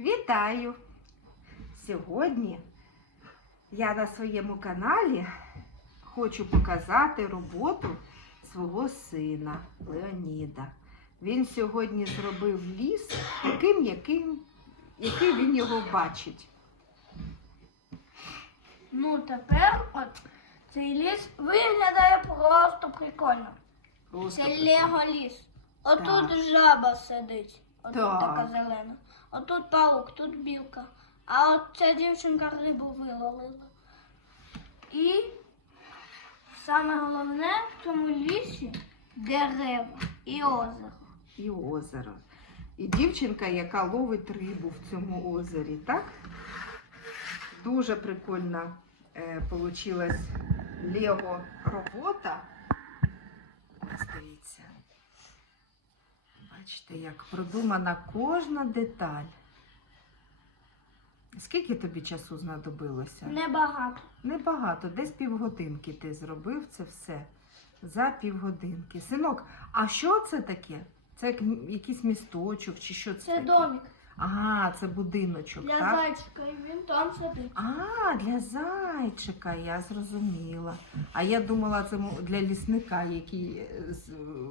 Вітаю! Сьогодні я на своєму каналі хочу показати роботу свого сина Леоніда. Він сьогодні зробив ліс таким, яким, який він його бачить. Ну тепер от цей ліс виглядає просто прикольно. Просто Це прикольно. Лего ліс. Отут жаба сидить. Отут Так. така зелена. Отут паук, тут білка. А от ця дівчинка рибу виловила. І саме головне в цьому лісі дерева і озеро. і озеро. І дівчинка, яка ловить рибу в цьому озері, так? Дуже прикольна е, получилась Лего робота. Ось дивіться. Бачите, як продумана кожна деталь. Скільки тобі часу знадобилося? Небагато. Небагато, десь півгодинки ти зробив це все. За півгодинки. Синок, а що це таке? Це як якийсь місточок чи що це? Це таке? домик А, це будиночок, для так? зайчика, і він там сидить. А, для зайчика, я зрозуміла. А я думала, це для лісника, який е,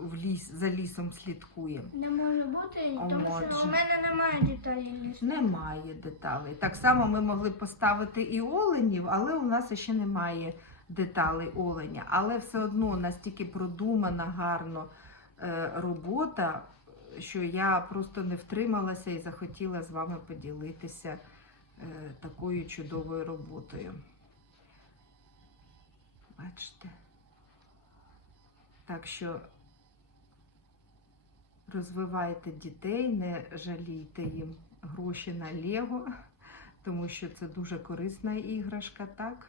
в ліс, за лісом слідкує. Не може бути, тому що у мене немає деталей лісу. Немає деталей. Так само ми могли б поставити і оленів, але у нас ще немає деталей оленя. Але все одно настільки продумана гарно е, робота, що я просто не втрималася і захотіла з вами поділитися е, такою чудовою роботою. Бачите? Так що розвивайте дітей, не жалійте їм гроші на Лего, тому що це дуже корисна іграшка, так?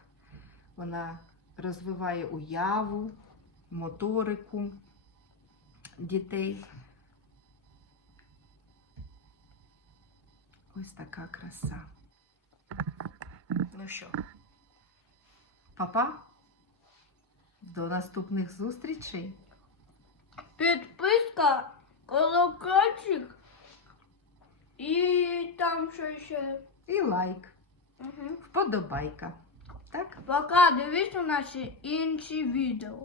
Вона розвиває уяву, моторику дітей. Ось така краса. Ну що, папа? До наступних зустрічей. Підписка, колокольчик і там що ще. І лайк, Угу. вподобайка. Так? Пока дивіться наші інші відео.